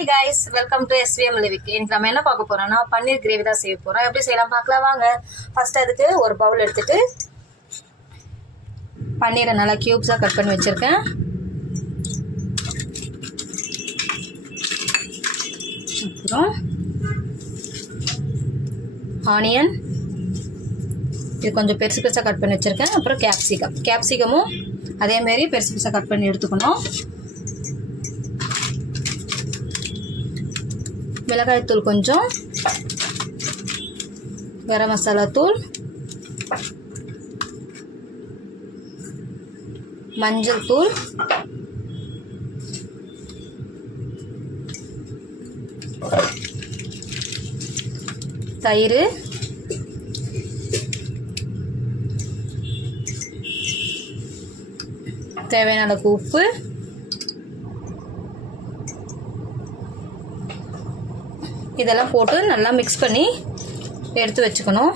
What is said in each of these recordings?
Hey guys, welcome to SVM Livik. இன்னைக்கு நம்ம என்ன பார்க்க போறோம்னா பன்னீர் கிரேவி தான் செய்ய போறோம். எப்படி செய்யலாம் பார்க்கலாம் வாங்க. ஃபர்ஸ்ட் அதுக்கு ஒரு பவுல் எடுத்துட்டு பன்னீரை நல்லா கியூப்ஸா கட் பண்ணி வச்சிருக்கேன். அப்புறம் ஆனியன் இது கொஞ்சம் பெருசு பெருசாக கட் பண்ணி வச்சிருக்கேன். அப்புறம் கேப்சிகமும் அதே மாதிரி பெருசு பெருசாக கட் பண்ணி எடுத்துக்கணும். மிளகாய் தூள் கொஞ்சம், கரம் மசாலா தூள், மஞ்சள் தூள், தயிர், தேவையான அளவுக்கு உப்பு, இதெல்லாம் போட்டு நல்லா மிக்ஸ் பண்ணி எடுத்து வச்சுக்கணும்.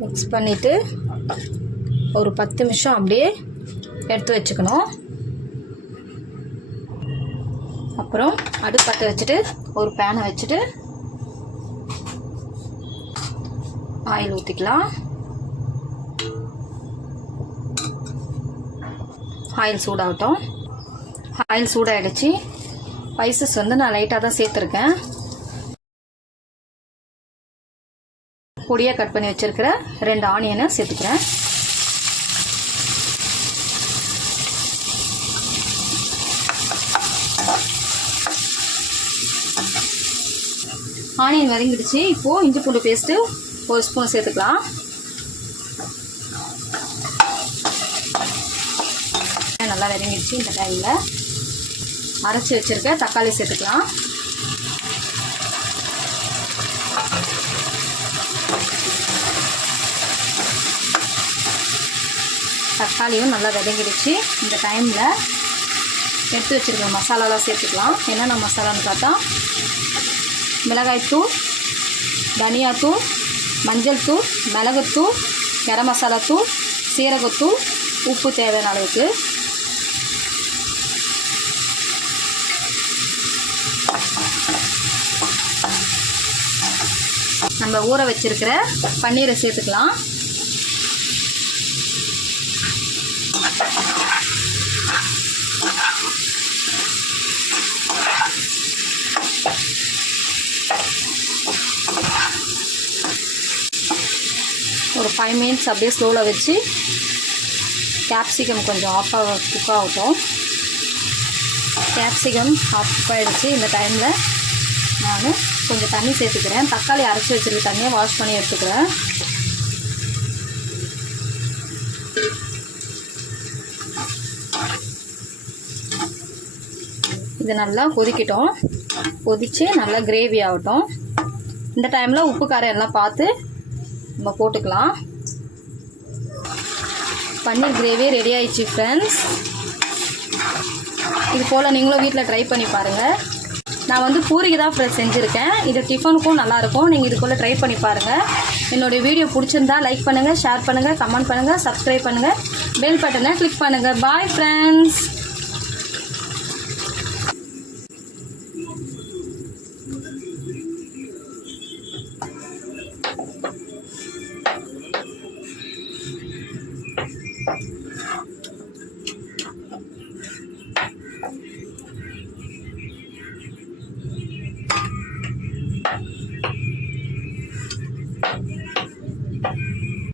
மிக்ஸ் பண்ணிட்டு ஒரு 10 நிமிஷம் அப்படியே எடுத்து வச்சுக்கணும். அப்புறம் அடுப்பு பற்ற வச்சுட்டு ஒரு பேனை வச்சுட்டு ஆயில் ஊற்றிக்கலாம். ஆயில் சூடாகட்டும். ஆயில் சூடாகிடுச்சு. ஸ்பைசஸ் வந்து நான் லைட்டாக தான் சேர்த்துருக்கேன். பொடியாக கட் பண்ணி வச்சுருக்கிற 2 ஆனியனை சேர்த்துக்கிறேன். ஆனியன் வதங்கிடுச்சு. இப்போது இஞ்சி பூண்டு பேஸ்ட்டு 1 ஸ்பூன் சேர்த்துக்கலாம். நல்லா வதங்கிடுச்சு. இந்த டைமில் அரைச்சி வச்சுருக்க தக்காளி சேர்த்துக்கலாம். தக்காளியும் நல்லா வதங்கிடுச்சு. இந்த டைமில் எடுத்து வச்சுருக்க மசாலாலாம் சேர்த்துக்கலாம். என்னென்ன மசாலான்னு பார்த்தா மிளகாய்த்தூள், தனியாத்தூள், மஞ்சள் தூள், மிளகுத்தூள், கரம் மசாலா தூள், சீரகத்தூள், உப்பு தேவையான அளவுக்கு. நம்ம ஊற வச்சிருக்கிற பன்னீரை சேர்த்துக்கலாம். ஒரு 5 மினிட்ஸ் அப்படியே ஸ்லோவில் வச்சு கேப்சிகம் கொஞ்சம் குக் ஆகட்டும். கேப்சிகம் குக் ஆகிடுச்சு. இந்த டைமில் நான் கொஞ்சம் தண்ணி சேர்த்துக்கிறேன். தக்காளி அரைச்சி வச்சுருக்க தண்ணியை வாஷ் பண்ணி எடுத்துக்கிறேன். இது நல்லா கொதிக்கட்டும். கொதித்து நல்லா கிரேவி ஆகட்டும். இந்த டைமில் உப்பு காரம் எல்லாம் பார்த்து நம்ம போட்டுக்கலாம். பன்னீர் கிரேவி ரெடி ஆயிடுச்சு ஃப்ரெண்ட்ஸ். இது போல் நீங்களும் வீட்டில் ட்ரை பண்ணி பாருங்கள். நான் வந்து பூரிக்கு தான் ஃப்ரெண்ட்ஸ் செஞ்சுருக்கேன். இது டிஃபனுக்கும் நல்லாயிருக்கும். நீங்கள் இது போல் ட்ரை பண்ணி பாருங்கள். என்னுடைய வீடியோ பிடிச்சிருந்தா லைக் பண்ணுங்கள், ஷேர் பண்ணுங்கள், கமெண்ட் பண்ணுங்கள், சப்ஸ்கிரைப் பண்ணுங்கள், பெல் பட்டனை கிளிக் பண்ணுங்கள். Bye friends.